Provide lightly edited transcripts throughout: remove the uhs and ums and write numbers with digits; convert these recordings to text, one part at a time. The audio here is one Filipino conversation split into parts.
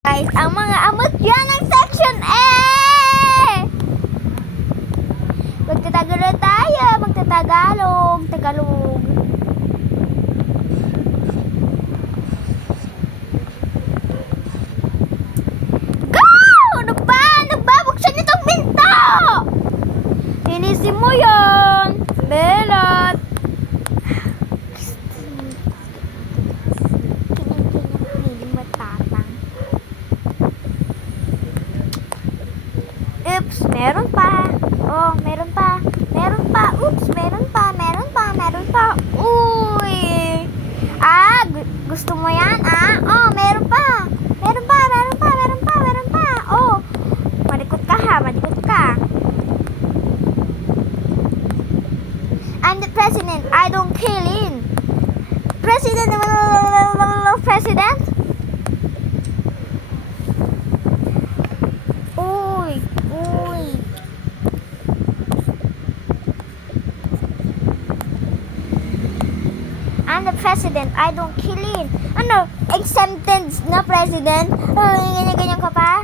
Guys, ang mga amot dyan ng Section A! Magtatagalog tayo, magtatagalog, Tagalog. Go! Ano ba? Buksan niyo itong pinto! Linisin mo yun! Belot! Oops, meron pa. Oh, meron pa. Meron pa. Oops, meron pa. Meron pa. Meron pa. Uy. Gusto mo yan? Oh, meron pa. Meron pa. Meron pa. Meron pa. Meron pa. Oh. Malikot ka ha. Malikot ka. I'm the president. I don't kill in. President. President. I'm the president. I don't kill in. Ano? Exempted na president? Ganyan-ganyan ka pa?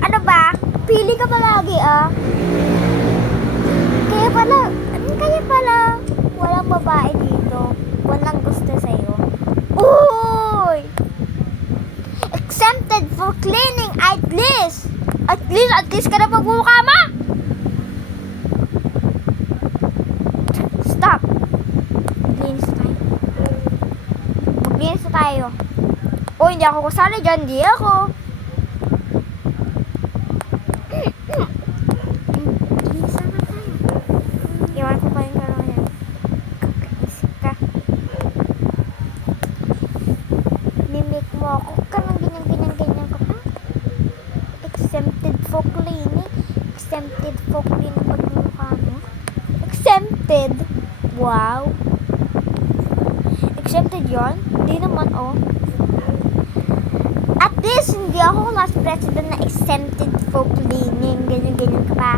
Ano ba? Pili ka palagi, Kaya pala, walang babae dito. Walang gusto sa'yo. Uy! Exempted for cleaning at least. At least ka na pagbuka mo. Stop. Maglinis tayo. O, hindi ako kasali dyan. Hindi ako. Linis na tayo. Iwan ko pa yung gano'n yan. Kakaisip ka. Mimik mo ako. Kanang ganyan ka pa. Exempted for cleaning. Exempted for cleaning pagmumukha mo. Exempted. Wow. Accepted yon? Hindi naman, At least, hindi ako last president na exempted for cleaning. Ganyan-ganyan ka pa.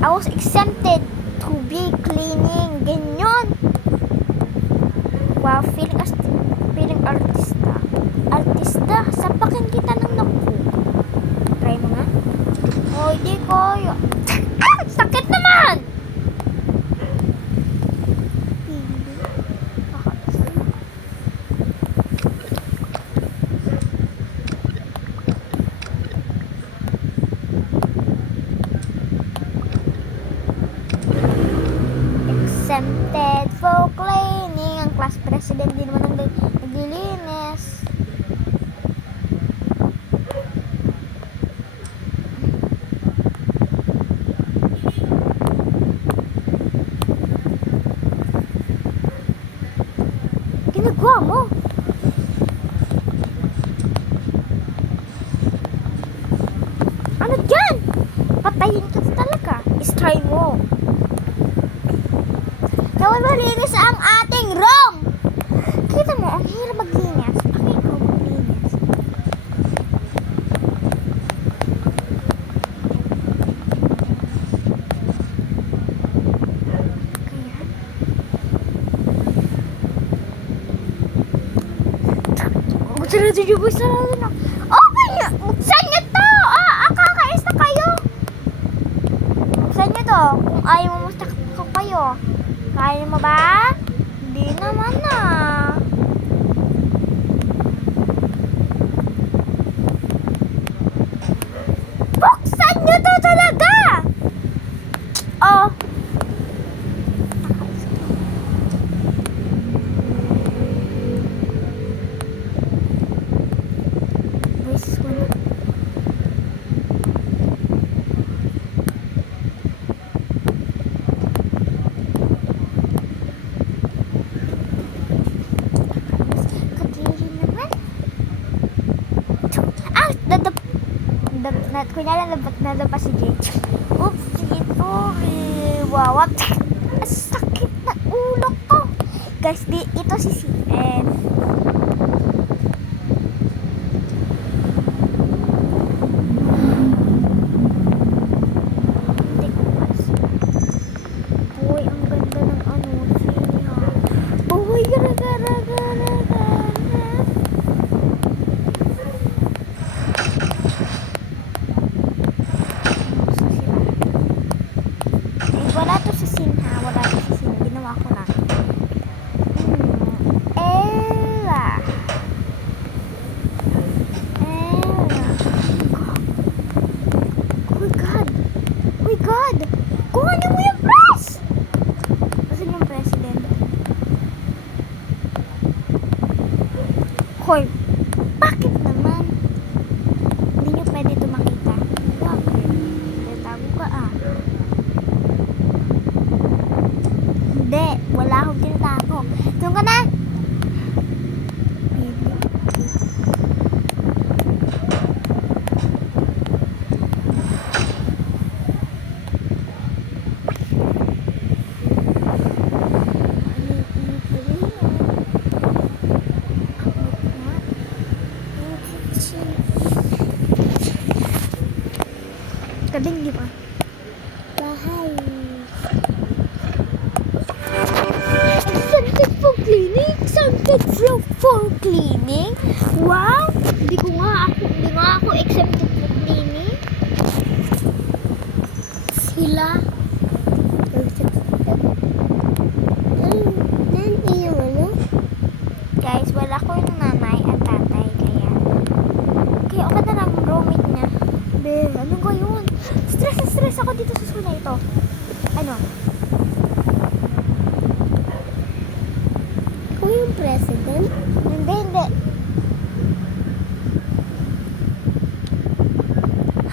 I was exempted to be cleaning. Ganyan. Wow, feeling artista. Artista, sapakin kita ng naku. Try mo nga. Oh, hindi ko. Sakit naman! Exempted for cleaning. Ang class president din naman ang naglilinis. Ginagawa mo? Ano dyan? Patayin ka talaga. It's time mo. Gawin malinis ang ating room. Kita mo, ang hirap maglinis. Bakit ko maglinis? Kaya? Sarado nyo ba? Sarado na. Buksan nyo to! Kakais na kayo. Buksan nyo to. Kung ayaw mo musta kayo. Kaya mo ba? Hindi naman na. Buksan nyo to talaga! Oh. Wish ko na. Kunyari nadapa si Jake. Oops, sorry. Wow, sakit na ulo ko. Guys, ito si CN. Uy, ang ganda ng ano, siniha. Uy, gara. Hoy, bakit naman? Hindi nyo pwede ito makita. Bakit? Tatago ka Hindi, wala akong tinatago. Doon ka na! Tabing di ba? Bahay. Exempted for cleaning? Exempted for cleaning? Wow! Hindi nga ako exempted for cleaning. Sila. Guys, wala ko yung nanay at tatay. Kaya okay na lang roommate niya. Be, ano ba yun? Stress ako dito sa school na ito. Ano? Ako yung president? Hindi.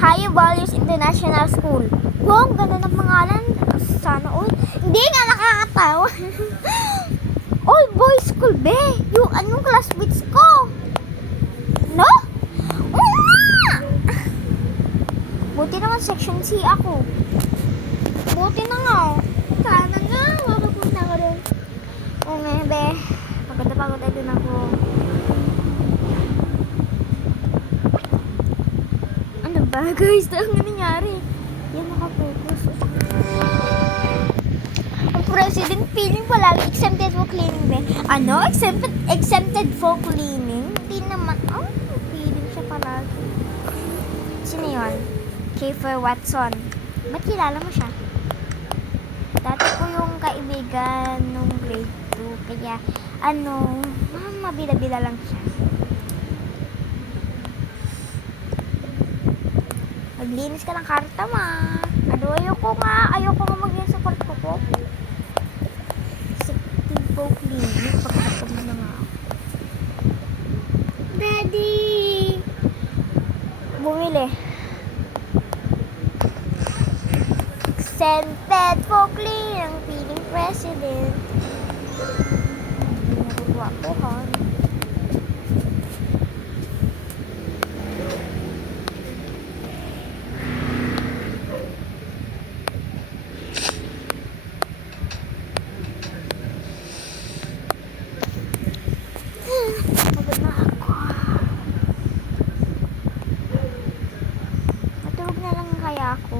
Higher Values International School. Wow, ganda ng pangalan. Sana all. Hindi nga nakakatawa. All boys school, be. Yung anong classmates ko. No? Buti naman section C ako. Buti na nga. Sana nga. Makapunta ko rin. Oo nga, be. Pagod na din ako. Ano ba, guys? Ano nangyari? Yan, nakapokus. Ang president feeling palagi exempted for cleaning, be. Ano? Exempted for cleaning? Hindi naman. Feeling siya palagi. Sino yun? Kiefer Watson. Ba't kilala mo siya? Dati ko yung kaibigan nung grade 2. Kaya, mabila-bila lang siya. Maglinis ka ng karta, ma. Ayoko nga maglinis sa kwarto ko. Tipo cleaning. Pagkakapag mo na nga ako. Daddy! Bumili. Exempted for clean ang feeling president. Hindi nagagawa ko, hon. Pagod na ako. Matulog na lang kaya ako.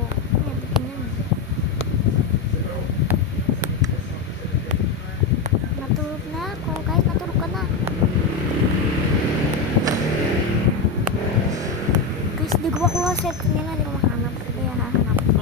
Matulog na ako. Guys, matulog ka na. Guys, di ko makuha set nila. Hindi ko mahanap. Kaya hahanap ko.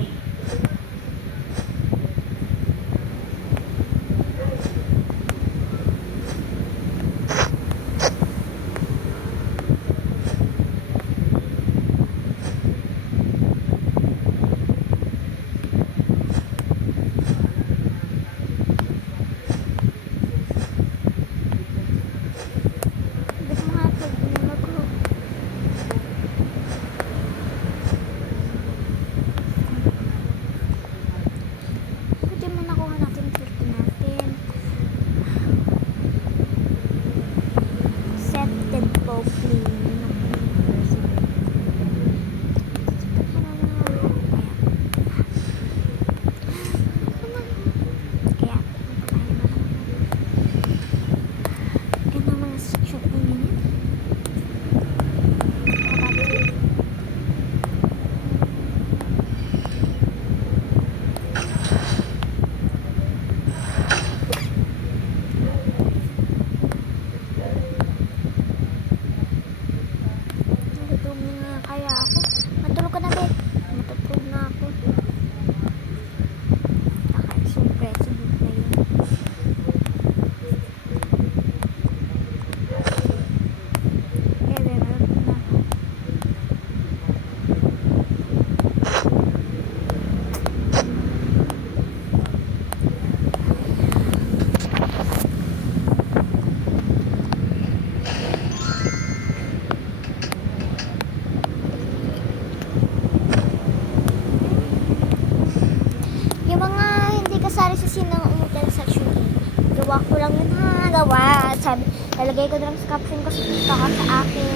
Lalagay ko na lang sa caption ko sa TikTok at sa akin.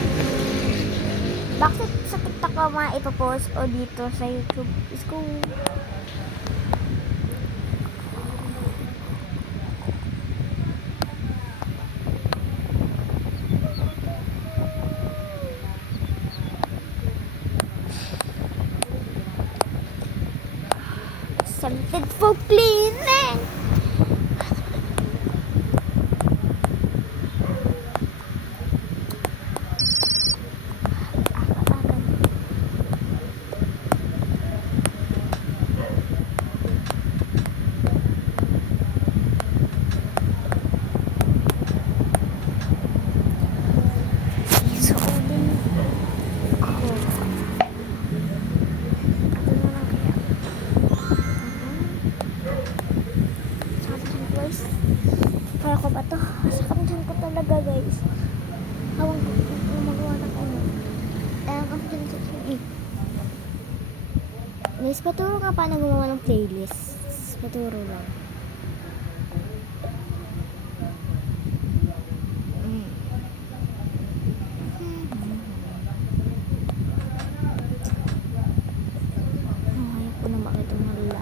Bakit sa TikTok ko mga ipapost o dito sa YouTube? Is ko. Scented for cleaning. Suotin ko. Ito na lang kaya. Sakit guys. Para ko ba to? Sakit ko talaga guys. Hawang ko magawa ng ano. Ang pinag-check. Guys, paturo nga paano gumawa ng playlist. Paturo lang. Ayaw ko na makita ng lula.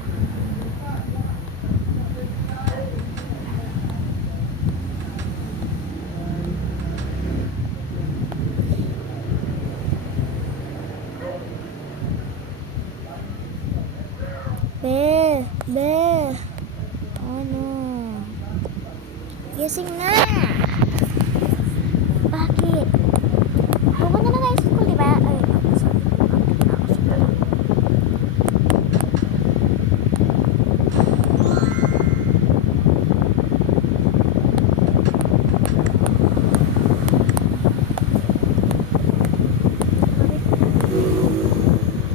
Be. Ano? Gising na. Bakit? Pupunta na kayo sa school, diba? Ay, sorry.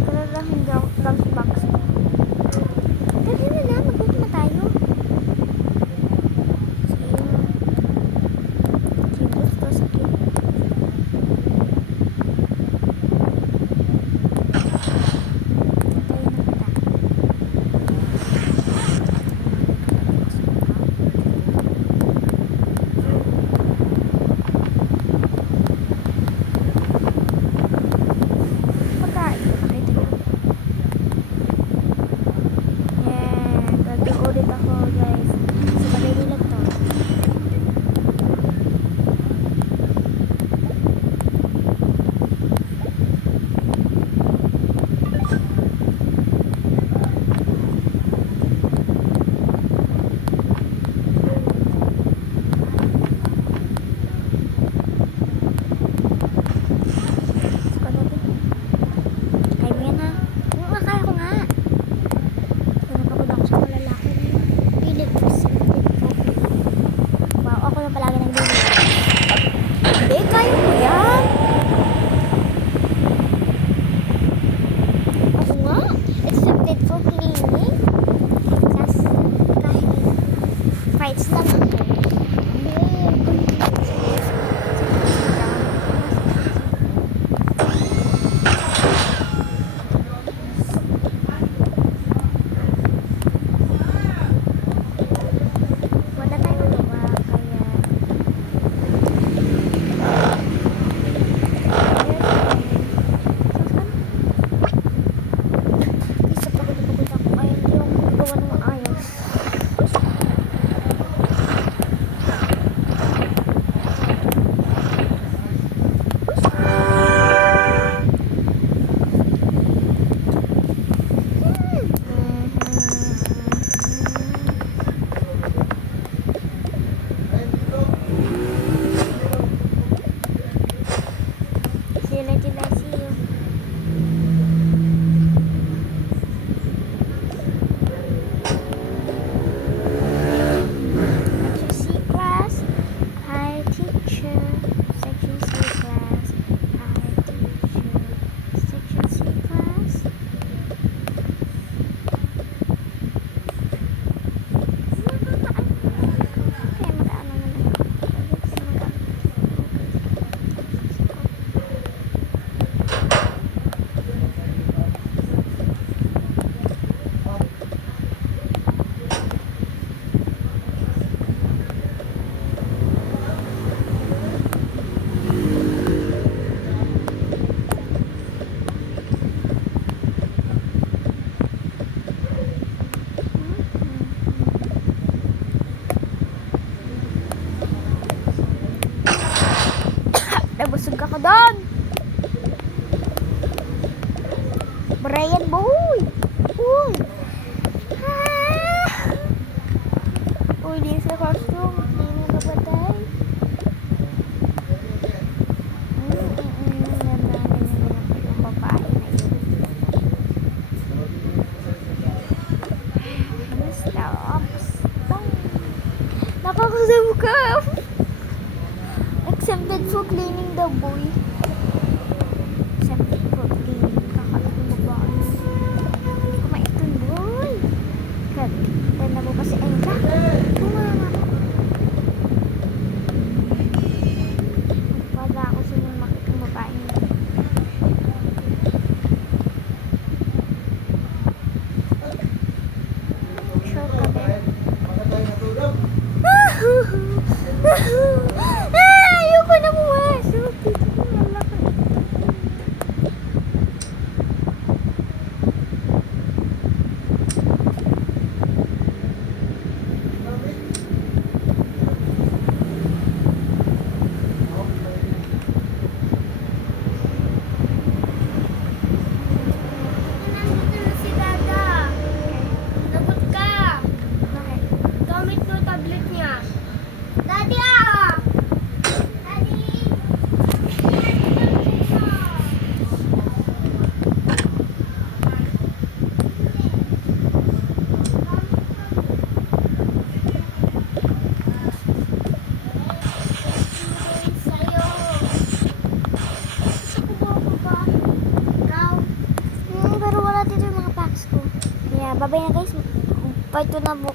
Kararahin daw lunch box. Dali na lang, magluto na tayo. Sige, gusto sakit. Tayo na kita. Pagkain, pakita niyo. Ulit ako guys. Sa bagay nila to. Nabusog ako doon. Brian boy. Uy. Ah. Uy, di sa costume. Hindi ka ba tayo? Yung babae na yun. Stop. Nakakasama ka. Exempted for cleaning the boy. Exempted for cleaning. Kakalaking babae. Kumain ito boy. Ganda mo kasi. Ayun ka. Kumama. Wala ako silang makikita babae niya. Sure ka ba? Ayoko na pumasok. Nandito na si Dada. Lagot ka. Bakit? Gamit mo tablet niya. Daddy ah! Daddy! Sa'yo. Kumawa ba? Ikaw. Pero wala dito yung mga packs ko. Kaya, babay na guys. Part 2 na bukas.